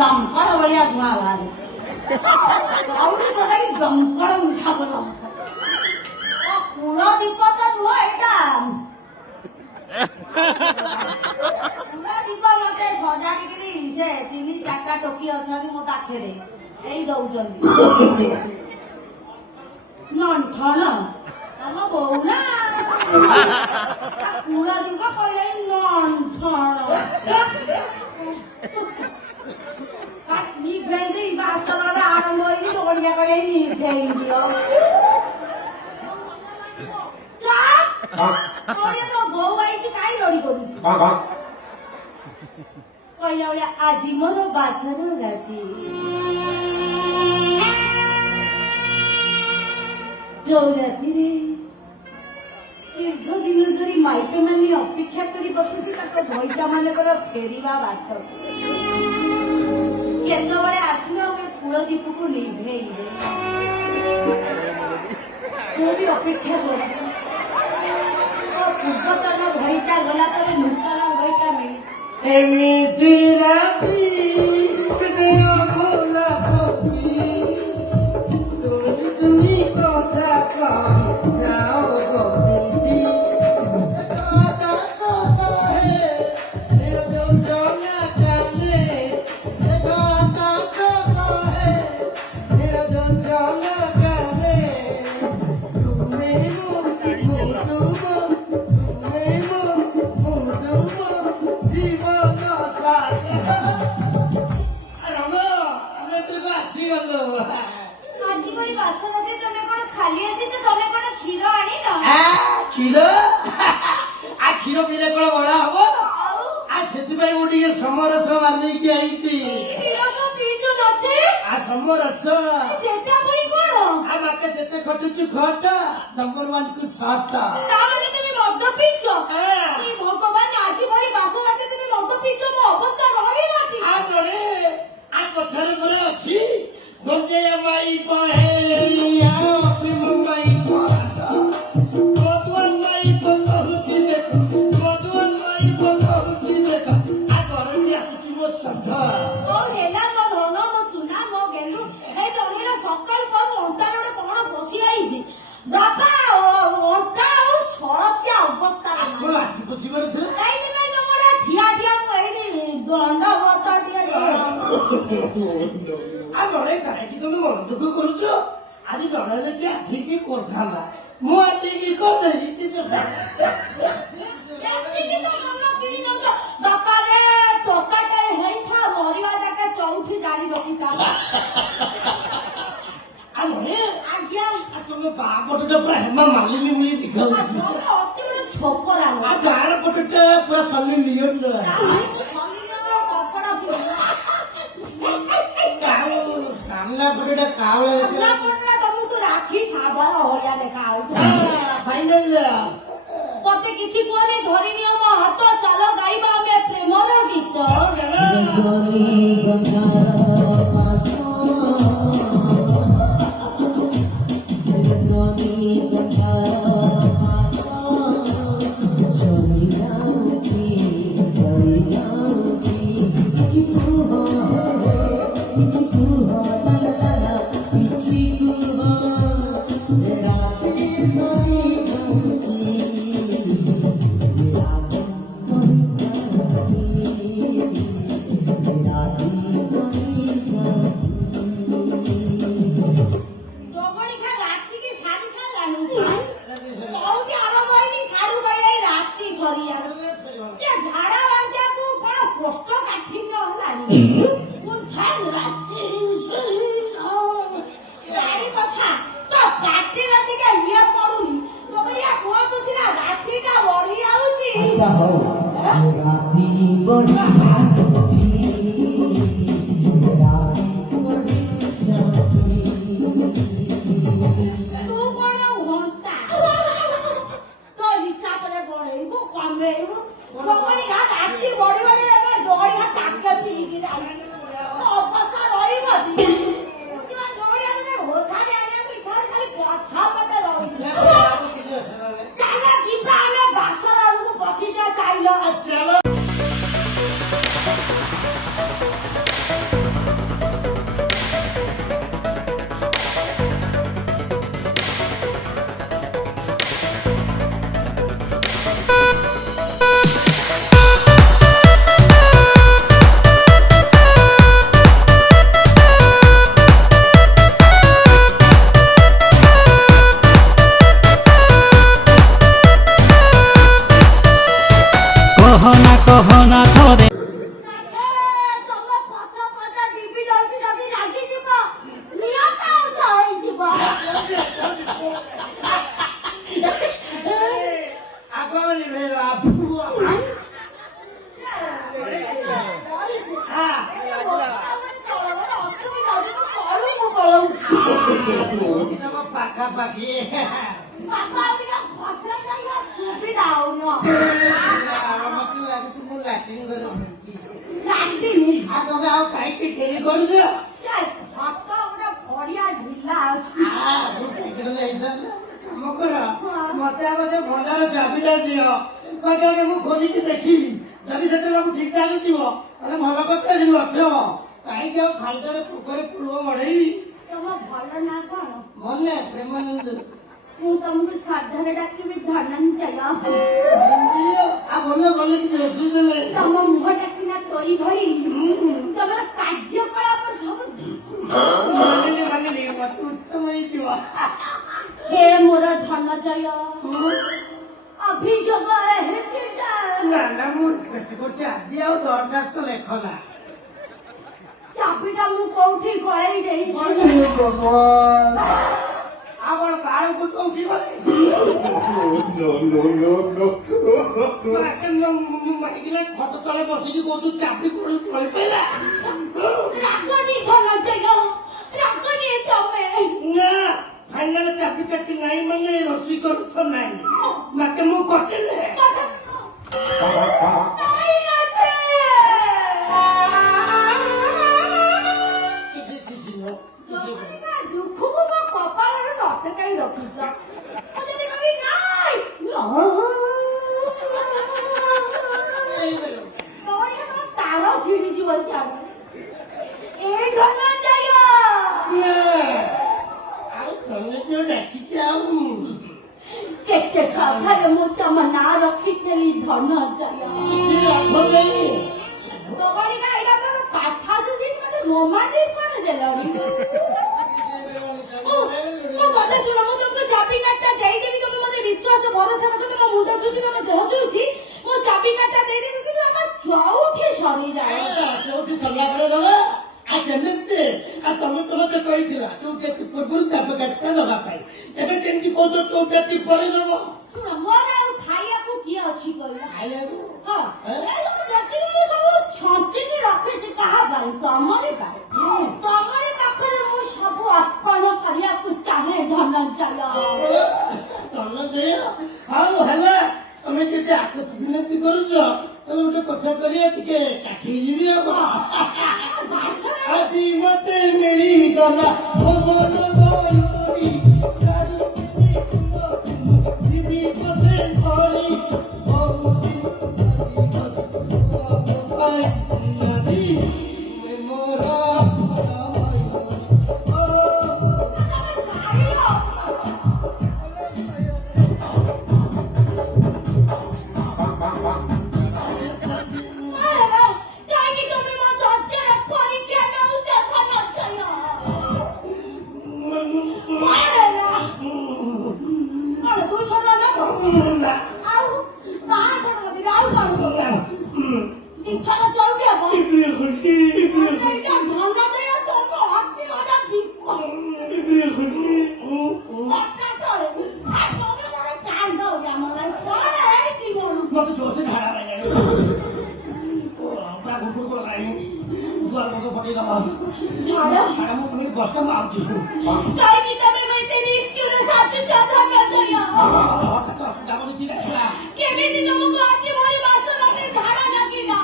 ଡଙ୍କର ଭଳିଆ ଧୂଆଁ ବାହାରୁଛି। ଆହୁରି ଟୋଟାଲି ଡଙ୍କର ମିଶା କଲ କୂଳ ଦୀପ ତ ନୁହଁ ଏଇଟା। କୂଳ ଦୀପ ମତେ ସଜାଡ଼ିକିରି ସେ 3-4ଟା ଟୋକି ଅଛନ୍ତି ମୋ ପାଖରେ ଏଇ ଦଉଛନ୍ତି ନଣ୍ଠନ ଆମ ବୋଉ ନା କୂଳ ଦୀପ କହିଲେ ନଣ୍ଠନ ନିଭେଇ ବାସନଟା ଆରମ୍ଭ ହେଇକି ଓଡିଆ କହିଲେ ନିଭେଇ ଦିଅ ତ ବୋଉ ଆଇକି କାହିଁ ରଡି କରୁଛି କହିଲା ଭଳିଆ ଆଜି ମୋର ବାସନ ରାତି ଯୋଉ ରାତିରେ ଦୀର୍ଘ ଦିନ ଧରି ମାଇପ ମାନେ ଅପେକ୍ଷା କରି ବସୁଛି ତାଙ୍କ ଭଇଟା ମାନଙ୍କର ଫେରିବା ବାଟ କେତେବେଳେ ଆସିଲା ଗୋଟେ କୂଳ ଦୀପକୁ ନିଭେଇବେ ମୁଁ ବି ଅପେକ୍ଷା କରିଛି ପୂର୍ବତନ ଭଇଟା ଗଲା ପରେ ନୂତନ ଭଇଟା ମିଳିଛି ଏମିତି ରାତି তুমি কথা কই যাও গো দিদি କ୍ଷୀର ପିଇଲେ କଣ ବଡା ହବ ସେଥିପାଇଁ ମୁଁ ଟିକେ ସମରସ ମାରିକି ଆଇଛି ସମରସ ବାକେ ଯେତେ ଖଟୁଛୁ ଖଟ ନମ୍ବର 1 କୁ 7 ଭଗବାନ ଆଜି ଭଳି ବାସ ରାତି তুমি ମଦ ପିଇଛ ମୋ ଅବସ୍ଥା ରହିବ କଥାରେ ବୋଲେ ଅଛି ଦୋଜେ ମାଇ ପହେଲିଆ ମୁମ୍ବାଇ তুমি মন দুঃখ করছো আজ জনা যদি আঠিকি করথালা মু আঠিকি করদেই বাপা রে টোকাটে হেইথা মরিবা যাকে চৌঠি গাড়ি রখিতা আজ্ঞা তুমি বাপটা পুরা হেমা মালিনী মুলি দেখাউছি অতি বড় ছোকরা গাঁর পটটা পুরা সলি লিওন ସାମ୍ନା ପଟେ କାଉଳା ତମକୁ ରାକ୍ଷୀ ସାବଳ ଭଳିଆ ଦେଖା ମତେ କିଛି କୁହନି ଧରି ନିଅ ମୋ ହାତ ଚାଲ ଗାଇବା ଆମେ ପ୍ରେମର ଗୀତ चलो কহনা কহনা থরে ତମ ପଛ ପଟ ଡିବି ଯାଉଛି ଯଦି ରାଗିଯିବ ନିହାତି ସହିଯିବ ଆଗଳି ଭେଳା ପୁଅ ଅସୁବିଧା ଅଛି ମୁଁ ଘରକୁ ପଳଉଛି ତମ ପାଖାପାଖି ବାପା ଟିକେ ଖସରା କରିବା ସୁବିଧା ହଉନ ମତେ ଲାଗୁଛି ମୁଁ ଲାଟ୍ରିନ୍ କରି ଲାଟିନି ଆଉ ତମେ ଆଉ କାହିଁକି ଡେରି କରୁଛ ସେ ହାତ ଗୋଟେ ବଢିଆ ଢିଲା ଅଛି କାମ କର ମତେ ଆଗ ସେ ଭଣ୍ଡାର ଚାବିଟା ଦିଅ ବାକି ଆଗେ ମୁଁ ଖୋଲିକି ଦେଖିବି ଯଦି ସେଥିରେ ମୁଁ ଠିକ ଲାଗୁଥିବ ତାହେଲେ ଭଲ କଥା ଯଦି ନଥିବ କାହିଁକି ଆଉ ଖାଲିଟାରେ ପୋଖରୀ ପୂର୍ବ ମଢେଇବି ତମ ଭଲ ନା କଣ ମନେ ପ୍ରେମାନନ୍ଦ ମୁଁ ତମକୁ ଶ୍ରଦ୍ଧାରେ ଡାକିବି ଧନଞ୍ଜୟ ଆଉ ଭଲ ଗଲେ କିଛି ଅସୁବିଧା ନାହିଁ ତମ ମୁହଁଟା ସିନା ତୋରି ଭଳି ତମର କାର୍ଯ୍ୟକଳାପ ସବୁ ମାନିନି ମାନିନି ମତେ ଉତ୍ତମ ହେଇଯିବ ହେ ମୋର ଧନଞ୍ଜୟ ଅଭିଯୋଗ ହେଟିଟା ନା ନା ମୁଁ ରିକ୍ୱେଷ୍ଟ କରୁଛି ଆଜି ଆଉ ଦରଖାସ୍ତ ଲେଖ ନା ଚାବିଟା ମୁଁ କୋଉଠି ଗଳେଇ ଦେଇଛି ଆଉ କଣ ବାଳକୁ ଚୌକି କରେ ମାଇକିନା ଖଟ ତଳେ ବସିକି କହୁଛୁ ଚାବି କୋଉଠି ତଳେ ପାଇଲା ରାଗନି ଧନଞ୍ଜୟ ରାଗନି ତମେ ନା ଫାଇନାଲ ଚାବି କାଟି ନାହିଁ ମାନେ ରସି କରୁଥ ନାହିଁ ମତେ ମୁଁ କଟିଲେ ଦୁଃଖକୁ ମୋ କପାଳରେ ଅଟକାଇ ରଖୁଛ ମୁଁ ଯଦି କହିବି ନାଇଁ ତାର ଛିଡ଼ିଯିବ ସିଆଡେ ଏଇ ଧନଞ୍ଜୟ ଆଉ ତମେ ଯୋଉ ଡାକିଛି ଆଉ କେତେ ସଭାରେ ମୁଁ ତମ ନାଁ ରଖିଥିଲି ଧନଞ୍ଜୟ କିଛି ଲାଭ ନାହିଁ ତମରିକା ଏଇଟା ତମ କଥା ସୁଝି ମତେ ରୋମାଣ୍ଟିକ କରି ଦେଲଣି ମୋ କଥା ଶୁଣ ମୁଁ ତମକୁ ଚାବି କାର୍ଡଟା ଦେଇଦେବି ତମେ ମତେ ବିଶ୍ୱାସ ଭରସା ରଖ ତମ ମୁଣ୍ଡ ଛୁଚି ତମ ଦେହ ଛୁଚି ମୁଁ ଚାବି କାର୍ଡଟା ଦେଇଦେବି କିନ୍ତୁ ଆମ ଚଉଠି ସରିଯାଏ ଚଉଠି ସରିଲା ପରେ ଦବା ଆଉ କେମିତି ଆଉ ତମେ ତ ମତେ କହିଥିଲା ଚଉଠି ପୂର୍ବରୁ ଚାପ କାଟିଟା ଦବା ପାଇଁ ଏବେ କେମିତି କହୁଛ ଚଉଠି ପରେ ଦବ ଶୁଣ ମୋର ଆଉ ଖାଇବାକୁ କିଏ ଅଛି କହିଲ ଖାଇବାକୁ ହଁ ଯେତିକି ମୁଁ ସବୁ ଛଞ୍ଚିକି ରଖିଛି କାହା ପାଇଁ ତମରି ପାଇଁ ତମରି ପାଖରେ ମୁଁ ସବୁ ଅର୍ପଣ କରିବାକୁ ଚାହେଁ ଧନଞ୍ଜୟ ତନ ଦେୟ ହଉ ହେଲା ତମେ କେତେ ଆକଟ ବିନତି କରୁଛ ତାହେଲେ ଗୋଟେ କଥା କରିବା ଟିକେ କାଠି ଯିବି ଆଉ ଆଜି ମତେ ମିଳିଗଲା ଯିବି ପଛେ ଘରି ମୋର କାହିଁକି ତମେ ମୋ ଧୈର୍ଯ୍ୟର ପରୀକ୍ଷା ନେଉଛ ଧନଞ୍ଜୟ କଣ 200 ଟଙ୍କା ନେବ ଆଉ 500 ଟଙ୍କା ଦେବି ଆଉ କଣ ଦିଥର ଚଉଠି ହବ ଏଇଟା ଧନଞ୍ଜୟ ତମ ଅତି ଅଧା ଭିକ ତଳେ ତମେ ଗୋଟେ କାଣ୍ଡ ଆମର କଣ ହେଇଛି ମୋର ମତେ ଜୋରସେ ଝାଡା ଲାଗିଲାଣି ପୁରା ଘୁଟୁ କଲାଣି ଦୁଆର ମতো ପକେଇ ଦବା ଝାଡା ମୁଁ ପୁଣି କଷ୍ଟ ମାରୁଛି କାହିଁକି ତମେ ମୋତେ ରିସ୍କରେ ସାଜୁଛ ଧନଞ୍ଜୟ ହଠାତ୍ ଅସୁବିଧା କରି କି ଦେଖିଲା କେମିତି ତମକୁ ଆଜି ଭଳି ବାସନାରେ ଝାଡ଼ା ଲାଗିଲା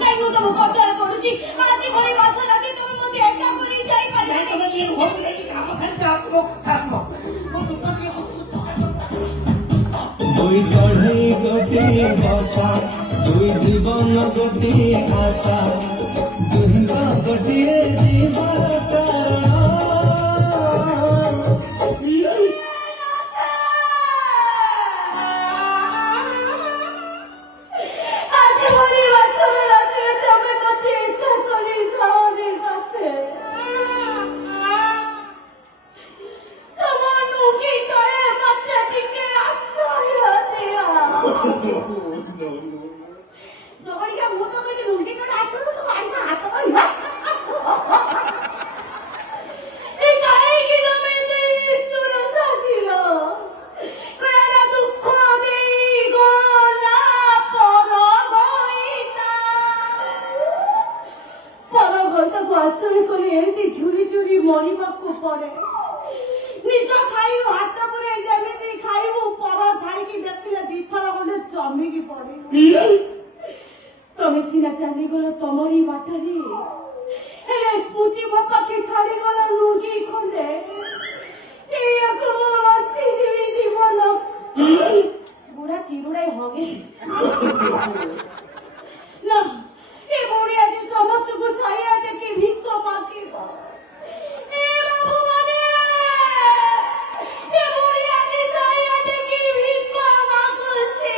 କାଇଁ ମୁଁ ତମକୁ କଟରେ ପଡୁଛି ଆଜି ଭଳି ବାସନାରେ ତମେ ମୋତେ ଏକା କରି ଯାଇପାରିବ দুই চড়াই গোটিয়ে বসা দুই জীবন গোটিয়ে আশা দুই গোটিয়ে জীবন কারণ আজ ভলি বাসনাতে তবে মতে একা করে সামনে রাতে তোমার মুখে করে মতে টিকে আশ্রয় দিয়া ଜଗଣିକା ମୁଁ ତ କହିଲି ଲୁଣ୍ଡି କଲେ ଆସିବୁ ତୁ ଆଇସା ହାତ କହିବା ଏ କାହିଁକି ତମେ ଏତେ ନିଷ୍ଠୁର ସାଜିଲ କଳା ଦୁଃଖ ଦେଇ ଗଲା ପର ଘଇତାକୁ ଆଶ୍ରୟ କରି ଏମିତି ଝୁରି ଝୁରି ମରିବାକୁ ପଡେ ନିଜ ଖାଇବୁ ହାତ ପୁରେଇ ଯେମିତି ଖାଇବୁ ପର ଖାଇକି ଦେଖିଲେ ଦିଥର ଖଣ୍ଡେ ଚମିକି ପଡିବୁ ତମେ ସିନା ଚାଲିଗଲ ତମରି ବାଟରେ ହେଲେ ସ୍ମୃତି ମୋ ପାଖେ ଛାଡିଗଲ ଲୁଙ୍ଗି ଖଣ୍ଡେ ଏଇଆକୁ ମୁଁ ବଞ୍ଚିଯିବି ଜୀବନ ବୁଢା ଚିରୁଡାଇ ହଗେ ନା ଏ ବୁଢୀ ଆଜି ସମସ୍ତଙ୍କୁ ସାଇଆ ଟେକି ଭିକ ମାଗିବ ଏ ବାବୁମାନେ ଏ ବୁଢୀ ଆଜି ସାଇଆ ଟେକି ଭିକ ମାଗୁଛି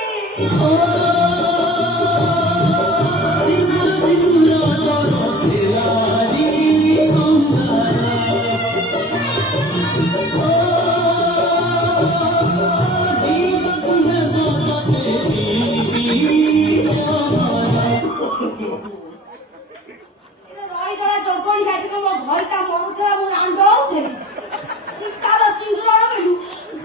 ରହିଗଲା ଜଗଣି ଘାଟିକ ମୋ ଘଇତା ମରୁଥିଲା ମୁଁ ରାଣ୍ଡଉଥିଲି ଶୀତାର ସିନ୍ଦୁର ଲଗେଇଲୁ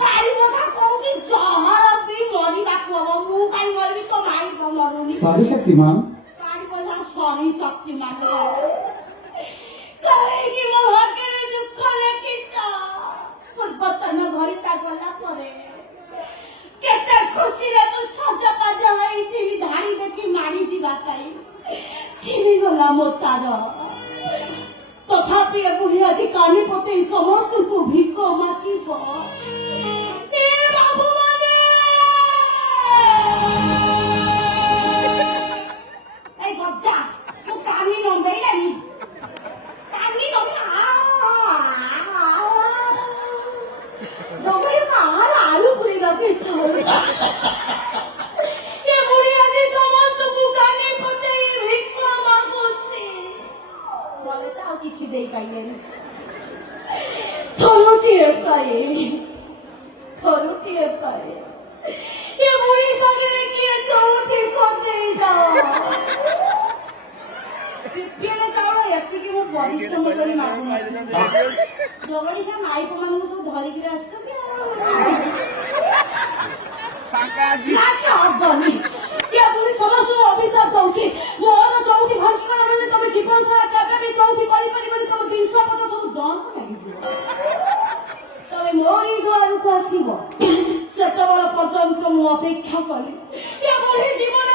ବାରି ବସା କହୁଛି ଜହର ପିଇ ମରିବାକୁ ହବ ମୁଁ କାହିଁ ମରିବି ତ ମାଇ ମରୁନି ସରି ଶକ୍ତିମାନ ବାରି ବସା ସରି ଶକ୍ତିମାନ କାହିଁକି ମୋ ଭାଗ୍ୟରେ ଦୁଃଖ ଲେଖିଛ ପୂର୍ବତନ ଘଇତା ଗଲା ପରେ କେତେ ଖୁସିରେ ମୁଁ ସଜବାଜ ହେଇଥିବି ଧାଡ଼ି ଦେଖି ମାଡ଼ି ଯିବା ପାଇଁ ଛିଡ଼ିଗଲା ମୋ ତାର ତଥାପି ଏ ବୁଢ଼ୀ ଆଜି କାନି ପତେଇ ସମସ୍ତଙ୍କୁ ଭିକ ମାଗିବ ଏ ବାବୁମାନେ এই গজ্জা ମୁଁ କାନି ନମ୍ବେଇଲାନି କାନି ଜମି କାହାର ଆଳୁ ପୁରୀ ଦବାକୁ ଇଚ୍ଛା ହଉନି ଏ ବୁଢ଼ୀ ଆଜି ସମସ୍ତଙ୍କୁ କାନି ପତେଇ ଭିକ ମାଗୁଛି ମଲେ ତ ଆଉ କିଛି ଦେଇପାରିଲେନି ଥରୁଟିଏ ପାଏ ଏ ବୁଢ଼ୀ ସାଙ୍ଗରେ କିଏ ଚଉଠି କରିଦେଇ ଯାଅ ପିପିଏଲ ଚାଉଳ ଏତିକି ମୁଁ ପରିଶ୍ରମ କରି ମାଗୁନି ଜଗଣିକା ମାଇପ ମାନଙ୍କୁ ସବୁ ଧରିକିରି ଆସିଛନ୍ତି ହବନି ଏ ବୁଢ଼ୀ ସମସ୍ତଙ୍କୁ ଅଭିଶାପ ଦଉଛି ମୋର ଚଉଠି ଭାଙ୍ଗିଗଲା ମାନେ ତମେ ଜୀବନ ସାରା କେବେ ବି ଚଉଠି କରିପାରିବନି ତମ ଜିନିଷ ପତ୍ର ସବୁ ଜଣକୁ ଲାଗିଯିବ ତମେ ମୋରି ଦୁଆରକୁ ଆସିବ ସେତେବେଳେ ପର୍ଯ୍ୟନ୍ତ ମୁଁ ଅପେକ୍ଷା କଲି ଏ ବୁଢ଼ୀ ଜୀବନ